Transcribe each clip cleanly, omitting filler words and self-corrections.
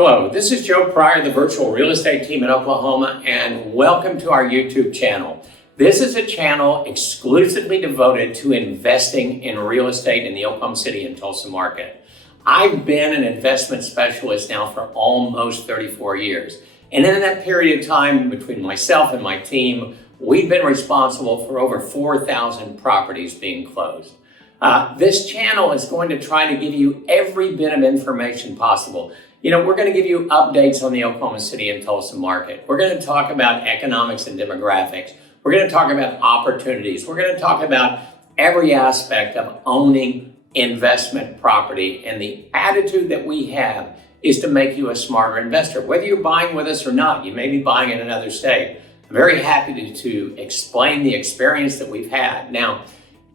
Hello, this is Joe Pryor, the virtual real estate team in Oklahoma, and welcome to our YouTube channel. This is a channel exclusively devoted to investing in real estate in the Oklahoma City and Tulsa market. I've been an investment specialist now for almost 34 years. And in that period of time, between myself and my team, we've been responsible for over 4,000 properties being closed. This channel is going to try to give you every bit of information possible. We're going to give you updates on the Oklahoma City and Tulsa market. We're going to talk about economics and demographics. We're going to talk about opportunities. We're going to talk about every aspect of owning investment property. And the attitude that we have is to make you a smarter investor. Whether you're buying with us or not, you may be buying in another state. I'm very happy to explain the experience that we've had. Now,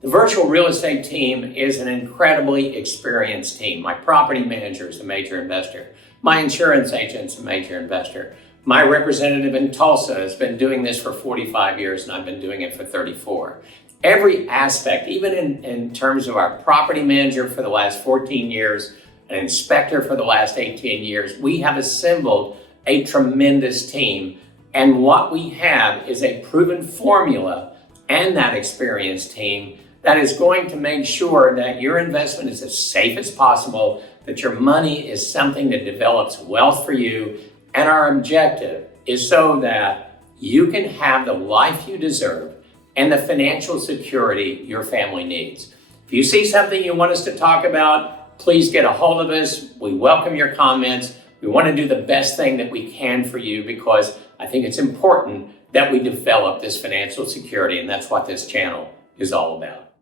the virtual real estate team is an incredibly experienced team. My property manager is a major investor. My insurance agent's a major investor. My representative in Tulsa has been doing this for 45 years and I've been doing it for 34. Every aspect, even in terms of our property manager for the last 14 years, an inspector for the last 18 years, we have assembled a tremendous team. And what we have is a proven formula and that experienced team that is going to make sure that your investment is as safe as possible, that your money is something that develops wealth for you. And our objective is so that you can have the life you deserve and the financial security your family needs. If you see something you want us to talk about, please get a hold of us. We welcome your comments. We want to do the best thing that we can for you because I think it's important that we develop this financial security, and that's what this channel is all about.